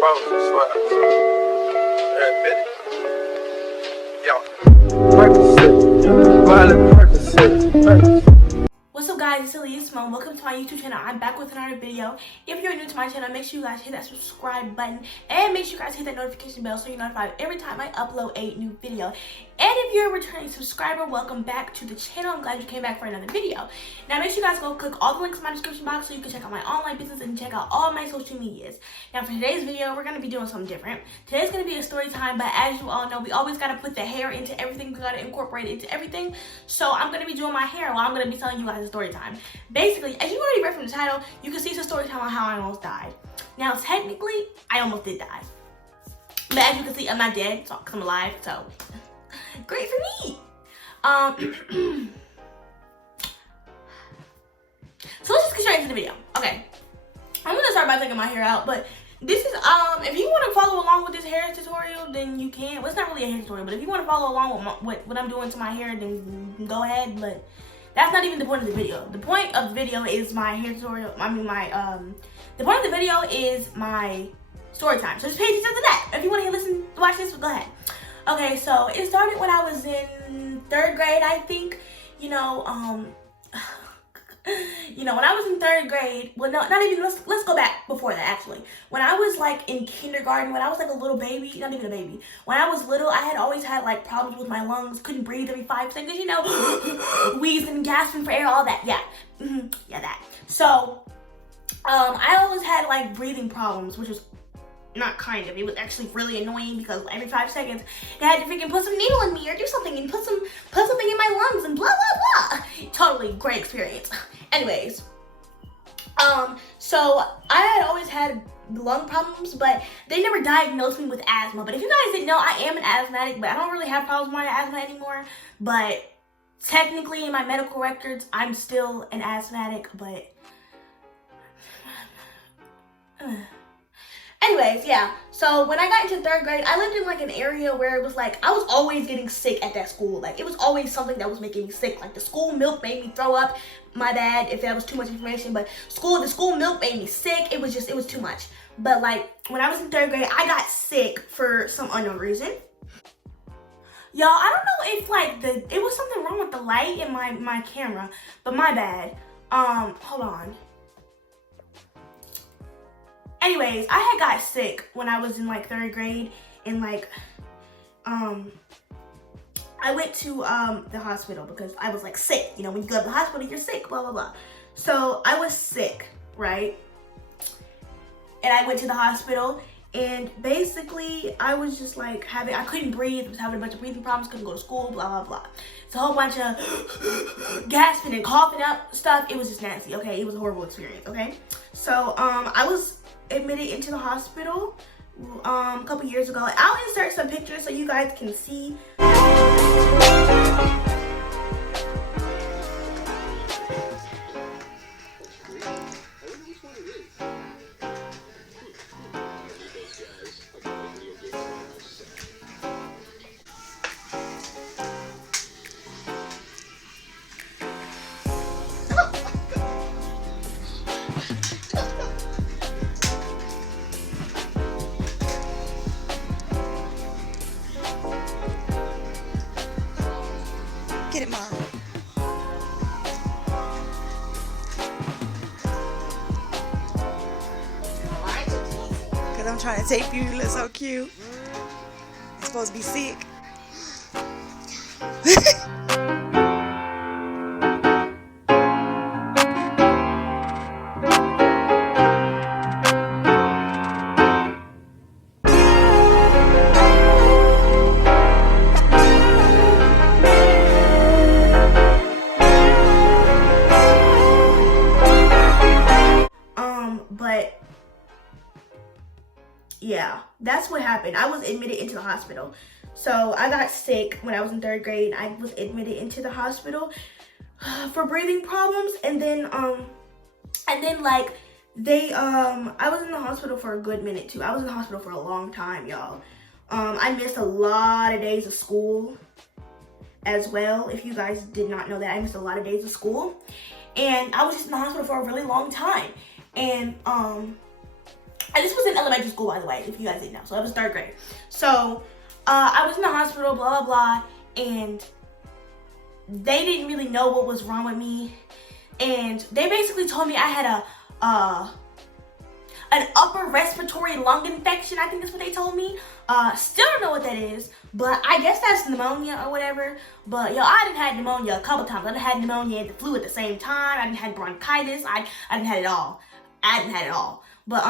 Frozen sweats. What's up guys, it's Elise. Welcome to my YouTube channel. I'm back with another video. If you're new to my channel, make sure you guys hit that subscribe button and make sure you guys hit that notification bell so you're notified every time I upload a new video. And if you're a returning subscriber, welcome back to the channel. I'm glad you came back for another video. Now make sure you guys go click all the links in my description box so you can check out my online business and check out all my social medias. Now for today's video, we're going to be doing something different. Today's going to be a story time, but as you all know, we always got to put the hair into everything. We got to incorporate it into everything. So I'm going to be doing my hair while I'm going to be telling you guys a story time. Basically, as you already read from the title, you can see it's a story time on how I almost died. Now technically, I almost did die. But as you can see, I'm not dead, so I'm alive, so great for me. So let's just get straight into the video. Okay, I'm gonna start by taking my hair out, but this is if you want to follow along with this hair tutorial, then you can. Well, it's not really a hair tutorial, but if you want to follow along with what I'm doing to my hair, then go ahead. But that's not even the point of the video. The point of the video is my hair tutorial. The point of the video is my story time. So just pay attention to that. If you want to watch this, go ahead. Okay, so it started when I was in 3rd grade, I think. When I was in 3rd grade, well, no, not even, let's go back before that, actually. When I was, like, in kindergarten, when I was, like, a little baby, not even a baby. When I was little, I had always had, like, problems with my lungs, couldn't breathe every 5 seconds, wheezing, gasping for air, all that, yeah. Yeah, that. So, I always had, like, breathing problems, which was not kind of, it was actually really annoying because every 5 seconds they had to freaking put some needle in me or do something and put something in my lungs and blah blah blah. Totally great experience. Anyways, so I had always had lung problems, but they never diagnosed me with asthma. But if you guys didn't know, I am an asthmatic, but I don't really have problems with my asthma anymore. But technically in my medical records, I'm still an asthmatic, but anyways, yeah, so when I got into 3rd grade, I lived in like an area where it was like, I was always getting sick at that school. Like, it was always something that was making me sick. Like, the school milk made me throw up. My bad if that was too much information, but the school milk made me sick. It was too much. But like, when I was in 3rd grade, I got sick for some unknown reason. Y'all, I don't know if like it was something wrong with the light in my camera, but my bad. Hold on. Anyways, I had got sick when I was in like 3rd grade, and like I went to the hospital because I was like sick. When you go to the hospital, you're sick, blah blah blah. So I was sick, right? And I went to the hospital, and basically I was just like I couldn't breathe. I was having a bunch of breathing problems, couldn't go to school, blah blah blah. It's a whole bunch of gasping and coughing up stuff. It was just nasty, okay? It was a horrible experience, okay? So I was admitted into the hospital a couple years ago. I'll insert some pictures so you guys can see. Get it, Mom. Because I'm trying to tape you. You look so cute. You're supposed to be sick. But yeah, that's what happened. I was admitted into the hospital. So I got sick when I was in 3rd grade. I was admitted into the hospital for breathing problems, and then like I was in the hospital for a good minute too. I was in the hospital for a long time, y'all. I missed a lot of days of school as well. If you guys did not know that, I missed a lot of days of school, and I was just in the hospital for a really long time. And And this was in elementary school, by the way, if you guys didn't know. So it was 3rd grade. So I was in the hospital, blah, blah, blah. And they didn't really know what was wrong with me. And they basically told me I had an upper respiratory lung infection. I think that's what they told me. Still don't know what that is, but I guess that's pneumonia or whatever. But yo, I done had pneumonia a couple times. I done had pneumonia and the flu at the same time. I done had bronchitis. I done had it all. But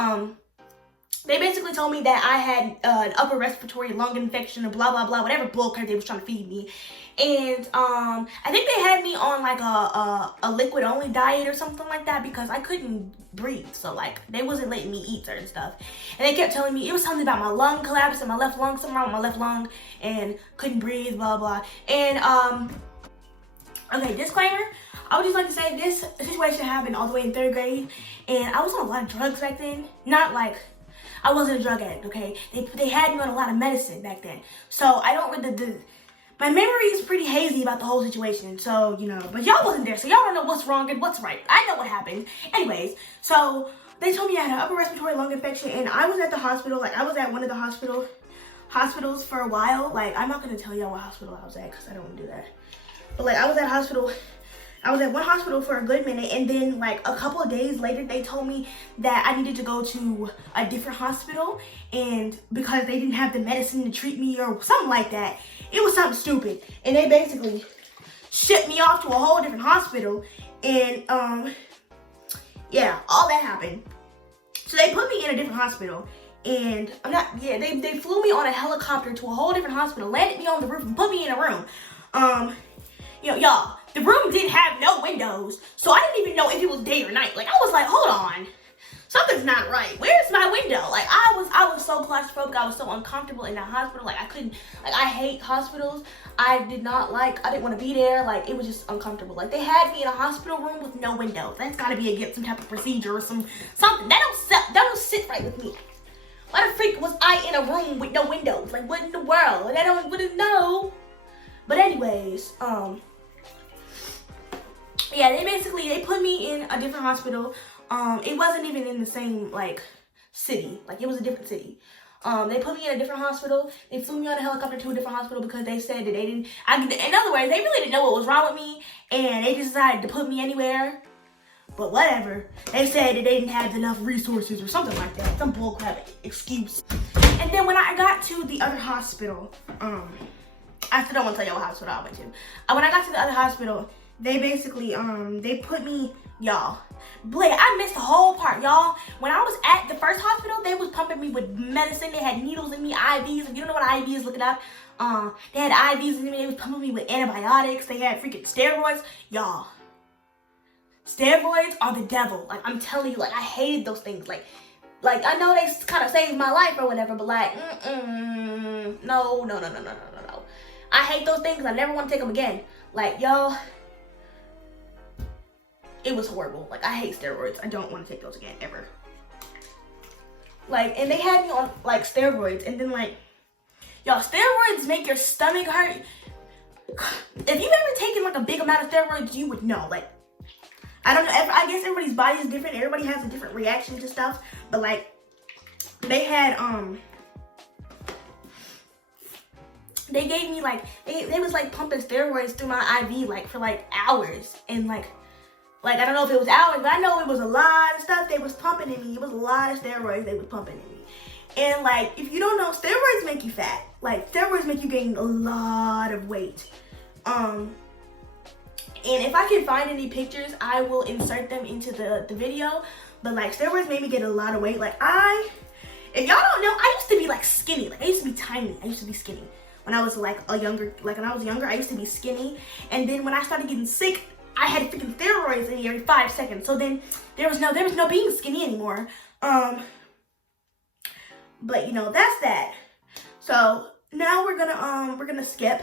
they basically told me that I had an upper respiratory lung infection or blah blah blah, whatever bullcrap they was trying to feed me. And I think they had me on like a liquid only diet or something like that because I couldn't breathe. So like they wasn't letting me eat certain stuff. And they kept telling me it was something about my lung collapse and my left lung, something wrong with my left lung, and couldn't breathe, blah blah. And okay, disclaimer. I would just like to say this situation happened all the way in 3rd grade, and I was on a lot of drugs back then. Not like I wasn't a drug addict, okay? They had me on a lot of medicine back then. So I don't really, my memory is pretty hazy about the whole situation. So, you know, but y'all wasn't there, so y'all don't know what's wrong and what's right. I know what happened. Anyways, so they told me I had an upper respiratory lung infection, and I was at the hospital. Like, I was at one of the hospitals for a while. Like, I'm not gonna tell y'all what hospital I was at because I don't want to do that. But like, I was at one hospital for a good minute, and then like a couple of days later they told me that I needed to go to a different hospital, and because they didn't have the medicine to treat me or something like that. It was something stupid, and they basically shipped me off to a whole different hospital, and yeah, all that happened. So they put me in a different hospital, and they flew me on a helicopter to a whole different hospital, landed me on the roof, and put me in a room. You know, y'all, the room didn't have no windows, so I didn't even know if it was day or night. Like, I was like, hold on, something's not right. Where's my window? Like, I was so claustrophobic. I was so uncomfortable in that hospital. Like, I couldn't, like, I hate hospitals. I didn't want to be there. Like, it was just uncomfortable. Like, they had me in a hospital room with no windows. That's gotta be against some type of procedure or something. That don't sit right with me. Why the freak was I in a room with no windows? Like, what in the world? Like, I wouldn't know. But anyways, yeah, they put me in a different hospital. It wasn't even in the same, like, city. Like, it was a different city. They put me in a different hospital. They flew me on a helicopter to a different hospital because they said that they didn't, in other words, they really didn't know what was wrong with me, and they just decided to put me anywhere. But whatever. They said that they didn't have enough resources or something like that. Some bullcrap excuse. And then when I got to the other hospital, I still don't want to tell y'all what hospital I went to. When I got to the other hospital, they basically, they put me, y'all. Blake, I missed the whole part, y'all. When I was at the first hospital, they was pumping me with medicine. They had needles in me, IVs. If you don't know what IV is, look it up. They had IVs in me. They was pumping me with antibiotics. They had freaking steroids. Y'all, steroids are the devil. Like, I'm telling you, like, I hated those things. Like I know they kind of saved my life or whatever, but like, no. I hate those things. I never want to take them again. Like, y'all, it was horrible. Like, I hate steroids. I don't want to take those again, ever. Like, and they had me on, like, steroids, and then, like, y'all, steroids make your stomach hurt. If you've ever taken, like, a big amount of steroids, you would know. Like, I don't know. I guess everybody's body is different. Everybody has a different reaction to stuff. But, like, they had, they gave me, like, they was, like, pumping steroids through my IV, like, for, like, hours. And, like, I don't know if it was hours, but I know it was a lot of stuff they was pumping in me. It was a lot of steroids they was pumping in me. And, like, if you don't know, steroids make you fat. Like, steroids make you gain a lot of weight. And if I can find any pictures, I will insert them into the video. But, like, steroids made me get a lot of weight. Like, if y'all don't know, I used to be, like, skinny. Like, I used to be tiny. I used to be skinny. When I was, like, when I was younger, I used to be skinny. And then when I started getting sick, I had freaking steroids in me every 5 seconds. So then there was no being skinny anymore. But, you know, that's that. So now we're gonna skip.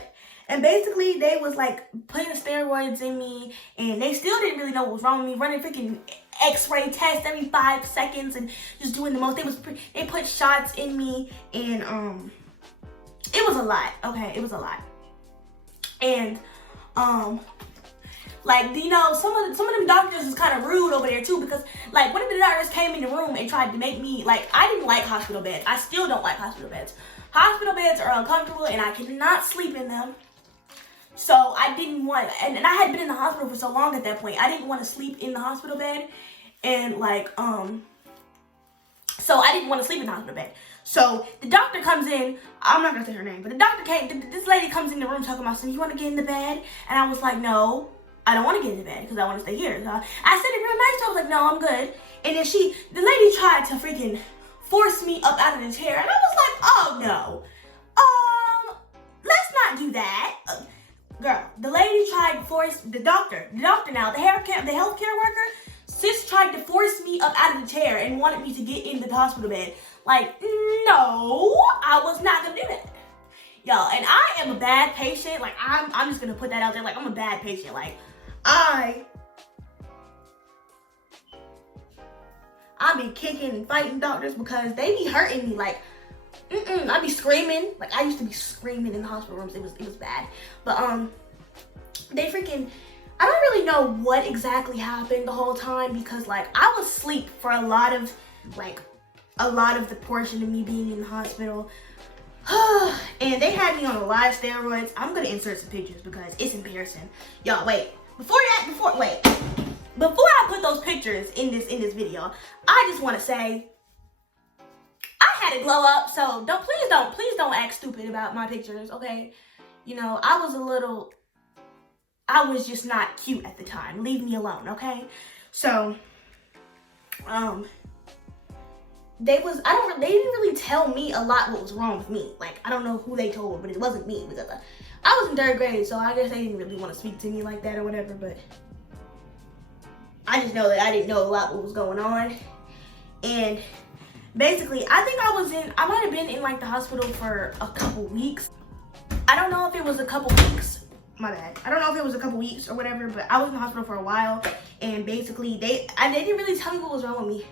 And basically they was like putting steroids in me, and they still didn't really know what was wrong with me, running freaking x-ray tests every 5 seconds and just doing the most. They put shots in me, and it was a lot. Okay, it was a lot. And Like, you know, some of them doctors is kind of rude over there too, because like one of the doctors came in the room and tried to make me, like, I didn't like hospital beds. I still don't like hospital beds. Hospital beds are uncomfortable and I cannot sleep in them. So I didn't want, and I had been in the hospital for so long at that point, I didn't want to sleep in the hospital bed. And like, so I didn't want to sleep in the hospital bed. So the doctor comes in, I'm not gonna say her name, but the doctor came, this lady comes in the room talking about, so you want to get in the bed? And I was like, no, I don't want to get in the bed because I want to stay here. So I said it real nice, so I was like, no, I'm good. And then the lady tried to freaking force me up out of the chair. And I was like, oh no, let's not do that. Girl, the lady tried to force, the doctor now, the healthcare worker, sis tried to force me up out of the chair and wanted me to get into the hospital bed. Like, no, I was not gonna do that. Y'all, and I am a bad patient. Like, I'm just gonna put that out there. Like, I'm a bad patient. Like, I be kicking and fighting doctors because they be hurting me. Like, I be screaming. Like, I used to be screaming in the hospital rooms. It was bad. But they freaking, I don't really know what exactly happened the whole time because like I was asleep for a lot of the portion of me being in the hospital. And they had me on a lot of steroids. I'm gonna insert some pictures because it's embarrassing. Y'all, wait. Before I put those pictures in this video, I just want to say I had a glow up, so please don't act stupid about my pictures, okay? You know, I was just not cute at the time. Leave me alone, okay? So, they didn't really tell me a lot what was wrong with me. Like, I don't know who they told, but it wasn't me because I was in 3rd grade, so I guess they didn't really want to speak to me like that or whatever, but I just know that I didn't know a lot what was going on. And basically, I think I might have been in like the hospital for a couple weeks. I don't know if it was a couple weeks. My bad. I don't know if it was a couple weeks or whatever, but I was in the hospital for a while, and basically they didn't really tell me what was wrong with me.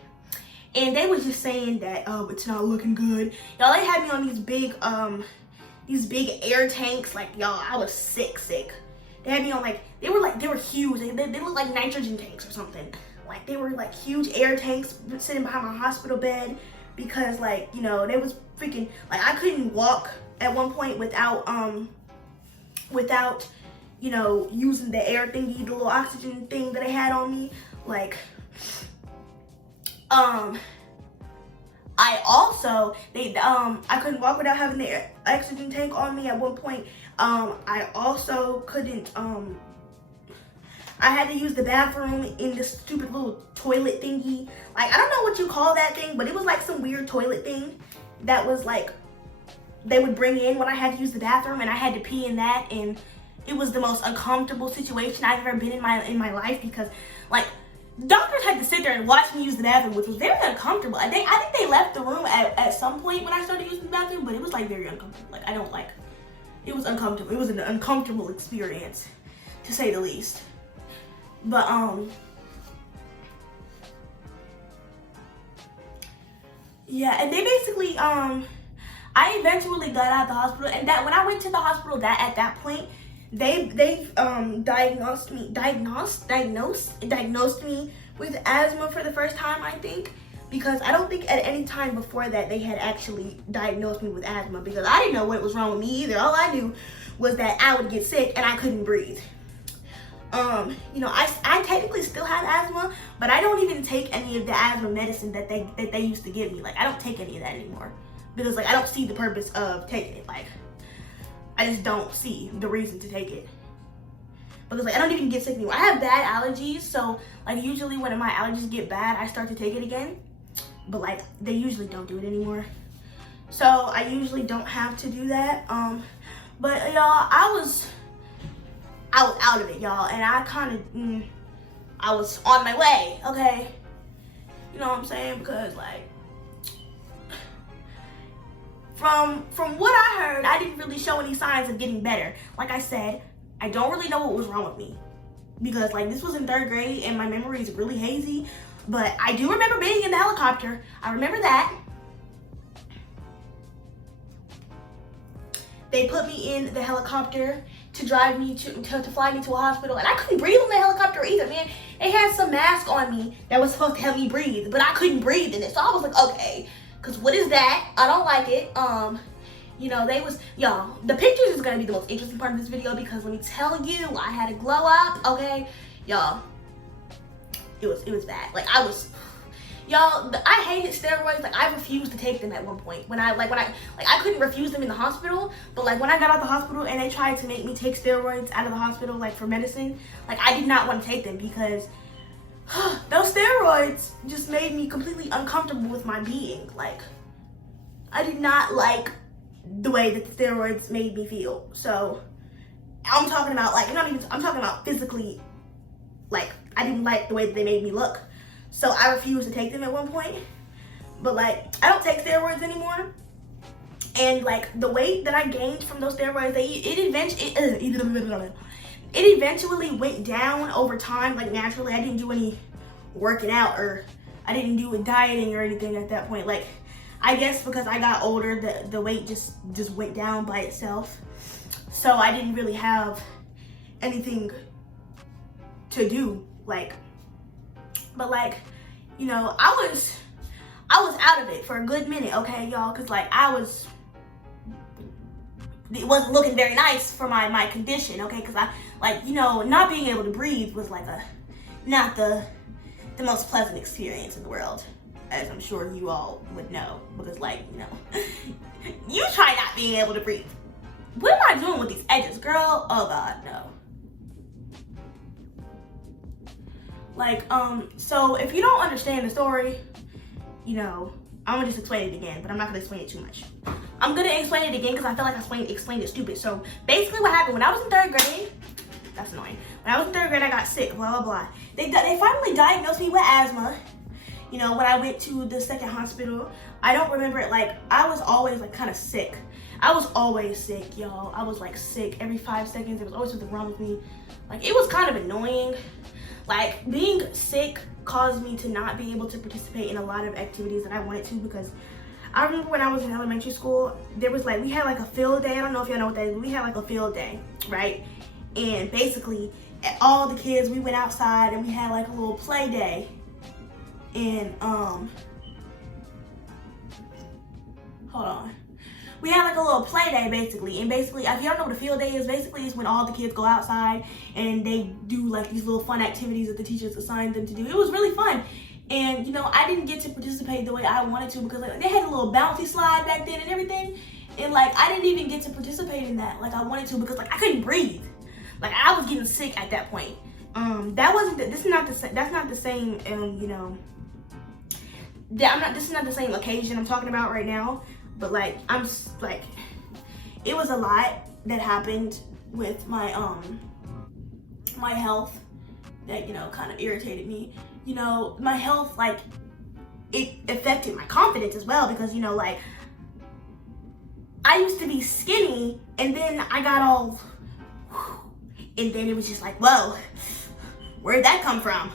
And they was just saying that, oh, it's not looking good. Y'all, they had me on these big air tanks. Like, y'all, I was sick. They had me on they were huge. They looked like nitrogen tanks or something. Like, they were like huge air tanks sitting behind my hospital bed because, like, you know, they was freaking, like, I couldn't walk at one point without, you know, using the air thingy, the little oxygen thing that they had on me. Like, I couldn't walk without having the oxygen tank on me at one point. I also couldn't, I had to use the bathroom in this stupid little toilet thingy. Like, I don't know what you call that thing, but it was like some weird toilet thing that was like, they would bring in when I had to use the bathroom, and I had to pee in that, and it was the most uncomfortable situation I've ever been in my life because, like, doctors had to sit there and watch me use the bathroom, which was very uncomfortable. I think they left the room at some point when I started using the bathroom, but it was like very uncomfortable. Like, it was uncomfortable. It was an uncomfortable experience, to say the least. But yeah, and they basically I eventually got out of the hospital, and that when I went to the hospital, at that point they diagnosed me with asthma for the first time, I think, because I don't think at any time before that they had actually diagnosed me with asthma, because I didn't know what was wrong with me either. All I knew was that I would get sick and I couldn't breathe. You know, I technically still have asthma, but I don't even take any of the asthma medicine that they used to give me. Like, I don't take any of that anymore because, like, I don't see the purpose of taking it. Like, I just don't see the reason to take it because, like, I don't even get sick anymore. I have bad allergies, so, like, usually when my allergies get bad, I start to take it again, but, like, they usually don't do it anymore. So I usually don't have to do that. But y'all, I was out of it, y'all, and I kind of, I was on my way, okay? You know what I'm saying? Because, like, from what I heard, I didn't really show any signs of getting better. Like I said, I don't really know what was wrong with me because, like, this was in 3rd grade and my memory is really hazy, but I do remember being in the helicopter. I remember that. They put me in the helicopter to drive me to fly me to a hospital, and I couldn't breathe on the helicopter either, man. They had some mask on me that was supposed to help me breathe, but I couldn't breathe in it. So I was like, okay, because what is that? I don't like it. You know, y'all, the pictures is gonna be the most interesting part of this video, because let me tell you, I had a glow up, okay? Y'all, it was bad. Like, y'all, I hated steroids. Like, I refused to take them at one point. I couldn't refuse them in the hospital, but like when I got out of the hospital and they tried to make me take steroids out of the hospital, like for medicine, like I did not want to take them, because those steroids just made me completely uncomfortable with my being. Like, I did not like the way that the steroids made me feel. So I'm talking about, like, I'm talking about physically. Like, I didn't like the way that they made me look. So I refused to take them at one point. But like, I don't take steroids anymore. And like, the weight that I gained from those steroids, it eventually went down over time, like naturally. I didn't do any working out, or I didn't do dieting or anything at that point. Like, I guess because I got older, the weight just went down by itself. So I didn't really have anything to do, like, but like, you know, I was out of it for a good minute, okay, y'all, because like it wasn't looking very nice for my condition, okay, because I, like, you know, not being able to breathe was like not the most pleasant experience in the world, as I'm sure you all would know, because like, you know, you try not being able to breathe. What am I doing with these edges, girl? Oh God, no. Like, so if you don't understand the story, you know, I'm gonna just explain it again, but I'm not gonna explain it too much. I'm gonna explain it again because I feel like I explained it stupid. So basically what happened when I was in 3rd grade, that's annoying. When I was in 3rd grade, I got sick, blah, blah, blah. They finally diagnosed me with asthma. You know, when I went to the 2nd hospital, I don't remember it. Like, I was always like kind of sick. I was always sick, y'all. I was like sick every 5 seconds. There was always something wrong with me. Like, it was kind of annoying. Like, being sick caused me to not be able to participate in a lot of activities that I wanted to, because I remember when I was in elementary school, there was like, we had like a field day. I don't know if y'all know what that is, but we had like a field day, right? And basically, all the kids, we went outside and we had like a little play day. And, hold on. We had like a little play day basically, and basically, if you don't know what a field day is, basically it's when all the kids go outside and they do like these little fun activities that the teachers assigned them to do. It was really fun, and you know, I didn't get to participate the way I wanted to, because like they had a little bouncy slide back then and everything, and like I didn't even get to participate in that like I wanted to, because like I couldn't breathe. Like, I was getting sick at that point. This is not the same, you know, this is not the same occasion I'm talking about right now. But like, it was a lot that happened with my my health that, you know, kind of irritated me. You know, my health, like, it affected my confidence as well, because, you know, like, I used to be skinny, and then I got all, and then it was just like, whoa, where'd that come from?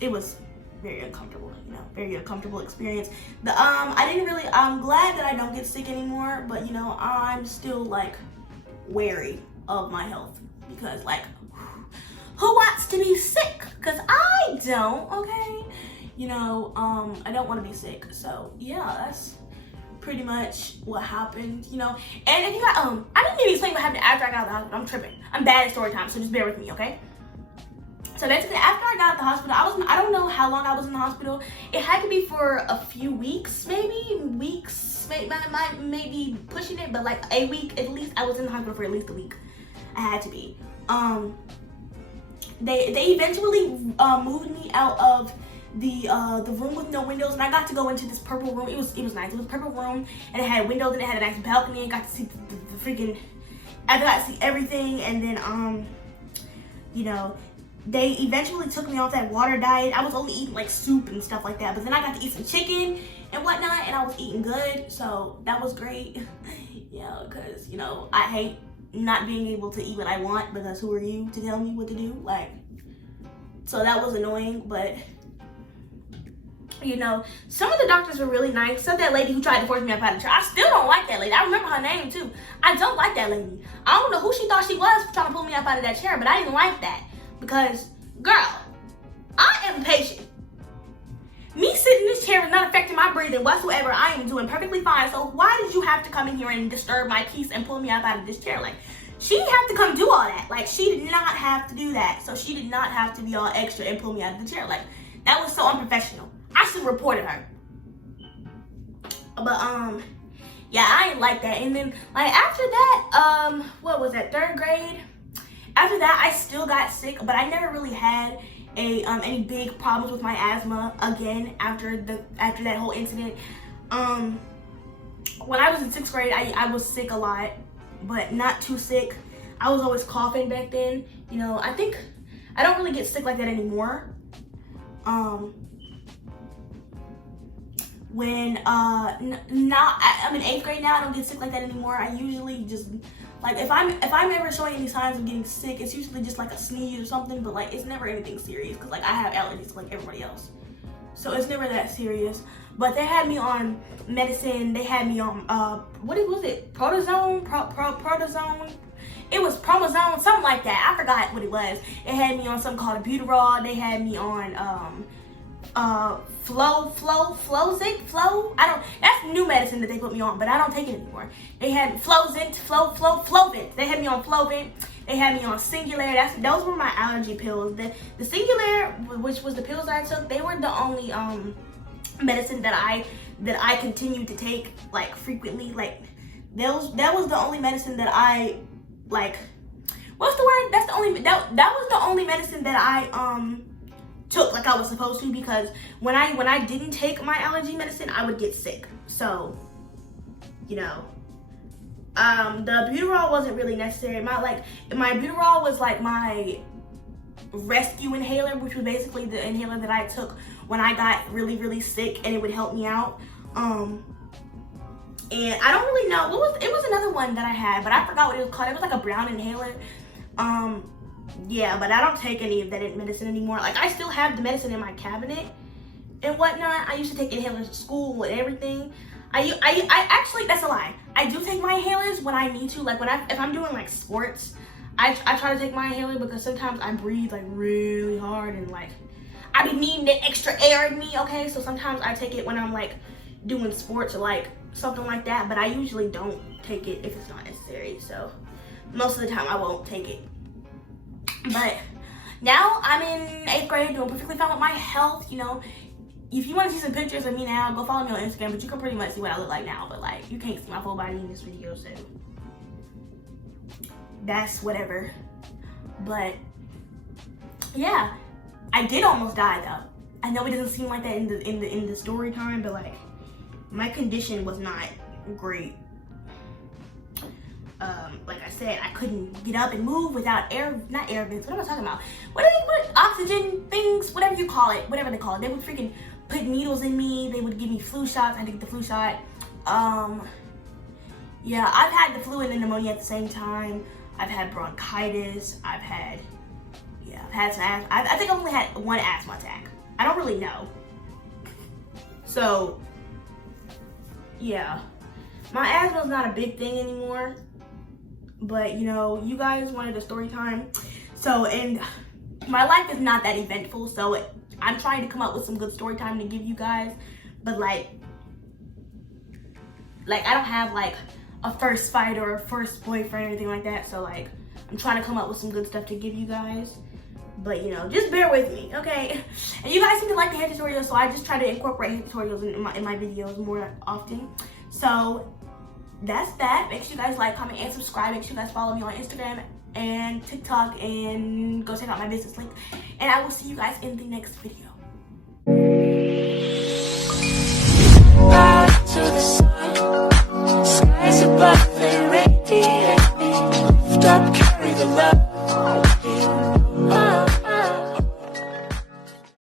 It was very uncomfortable, you know, very uncomfortable experience. I'm glad that I don't get sick anymore, but, you know, I'm still like wary of my health, because like, who wants to be sick? Because I don't, okay? You know, I don't want to be sick. So yeah, that's pretty much what happened, you know. And if you got, I didn't even explain what happened after I got out of the hospital. I'm tripping. I'm bad at story time, so just bear with me, okay? So basically, after I got out of the hospital, I don't know how long I was in the hospital. It had to be for a few weeks, maybe pushing it, but like a week at least. I was in the hospital for at least a week. I had to be. They eventually moved me out of the room with no windows, and I got to go into this purple room. It was nice. It was a purple room, and it had windows, and it had a nice balcony, and got to see the freaking, I got to see everything. And then you know, they eventually took me off that water diet. I was only eating like soup and stuff like that, but then I got to eat some chicken and whatnot, and I was eating good, so that was great. Yeah, because, you know, I hate not being able to eat what I want, because who are you to tell me what to do? Like, so that was annoying, but you know, some of the doctors were really nice. Except that lady who tried to force me up out of the chair. I still don't like that lady. I remember her name too. I don't like that lady. I don't know who she thought she was trying to pull me up out of that chair, but I didn't like that. Because, girl, I am patient. Me sitting in this chair is not affecting my breathing whatsoever. I am doing perfectly fine. So why did you have to come in here and disturb my peace and pull me up out of this chair? Like, she didn't have to come do all that. Like, she did not have to do that. So she did not have to be all extra and pull me out of the chair. Like, that was so unprofessional. I should have reported her. But, yeah, I didn't like that. And then, like, after that, what was that, 3rd grade? After that, I still got sick, but I never really had any big problems with my asthma again after that whole incident. When I was in 6th grade, I was sick a lot, but not too sick. I was always coughing back then. You know, I think I don't really get sick like that anymore. When I'm in 8th grade now, I don't get sick like that anymore. I usually just, like, if I'm ever showing any signs of getting sick, it's usually just like a sneeze or something, but like it's never anything serious because like I have allergies like everybody else, so it's never that serious. But they had me on medicine. They had me on what was it? Protozone, protozone. It was promozone, something like that. I forgot what it was. It had me on something called albuterol. They had me on Flow. That's new medicine that they put me on, but I don't take it anymore. They had Flovent. They had me on Flovent. They had me on Singular. Those were my allergy pills. The Singular, which was the pills that I took, they were the only medicine that I continued to take like frequently. Like that was the only medicine that I like. What's the word? That was the only medicine that I took like I was supposed to, because when I didn't take my allergy medicine, I would get sick. So, you know, the albuterol wasn't really necessary. My albuterol was like my rescue inhaler, which was basically the inhaler that I took when I got really, really sick, and it would help me out. And I don't really know it was another one that I had, but I forgot what it was called. It was like a brown inhaler. Yeah, but I don't take any of that medicine anymore. Like, I still have the medicine in my cabinet and whatnot. I used to take inhalers at school and everything. I actually, that's a lie. I do take my inhalers when I need to. Like, if I'm doing like sports, I try to take my inhaler because sometimes I breathe like really hard and like I be needing that extra air in me. Okay, so sometimes I take it when I'm like doing sports or like something like that. But I usually don't take it if it's not necessary. So most of the time I won't take it. But now I'm in 8th grade, doing perfectly fine with my health. You know, if you want to see some pictures of me now, go follow me on Instagram. But you can pretty much see what I look like now. But like, you can't see my full body in this video, so that's whatever. But yeah, I did almost die though. I know it doesn't seem like that in the story time, but like my condition was not great. Like I said, I couldn't get up and move without not air vents. What am I talking about? What oxygen things, whatever you call it, whatever they call it. They would freaking put needles in me. They would give me flu shots. I had to get the flu shot. Yeah, I've had the flu and the pneumonia at the same time. I've had bronchitis. I've had some asthma. I think I've only had one asthma attack. I don't really know. So, yeah. My asthma's not a big thing anymore. But, you know, you guys wanted a story time. So, and my life is not that eventful. So, I'm trying to come up with some good story time to give you guys. But, like I don't have, like, a first fight or a first boyfriend or anything like that. So, like, I'm trying to come up with some good stuff to give you guys. But, you know, just bear with me, okay? And you guys seem to like the hair tutorials, so I just try to incorporate hair tutorials in my videos more often. So, that's that. Make sure you guys like, comment, and subscribe. Make sure you guys follow me on Instagram and TikTok, and go check out my business link. And I will see you guys in the next video. To the sun, skies above, they radiate me. Lift up, carry the love.